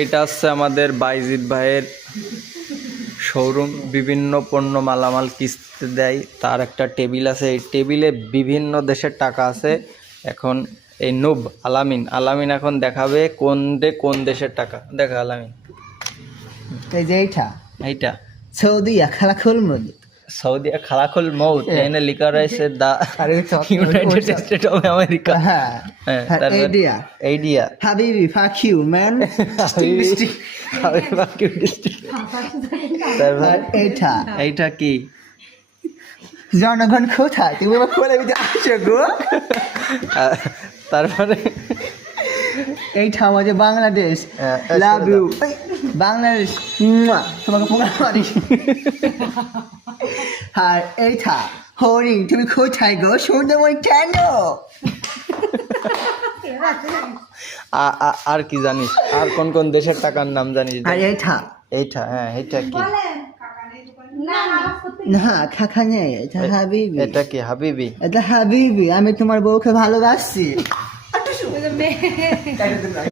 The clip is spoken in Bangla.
এটা হচ্ছে আমাদের বাইজিৎ ভাইয়ের শোরুম, বিভিন্ন পণ্য মালামাল কিস্তিতে দেয়। তার একটা টেবিল আছে, এই টেবিলে বিভিন্ন দেশের টাকা আছে। এখন এই নুব আলামিন এখন দেখাবে কোন দেশের টাকা। দেখা আলামিন, এই যে এইটা সৌদি খালাকুল মদ সৌদি খালাকুল মৌত, এখানে লেখা রয়েছে দা ইউনাইটেড স্টেট অফ আমেরিকা। হ্যাঁ এইডিয়া হাবিবি ফাক ইউ ম্যান। তারপর এইটা এইটা কি? জনগণ কোথায় তুমি আমার কোলে ভিতরে আসো গো। তারপরে এইটা আমাদের বাংলাদেশ, লাভ ইউ বাংলাদেশ, তোমাকে পোঙা মারি। আর এইটা হরিণ, তুমি কোথায় গো সুন্দরময় কেন? আর কি জানিস? আর কোন কোন দেশের টাকার নাম জানিস? আর এইটা এইটা, হ্যাঁ এইটা কি? না খাখা নেই, এটা হাবিবি। এটা কি হাবিবি? এটা হাবিবি, আমি তোমার বউকে ভালোবাসি।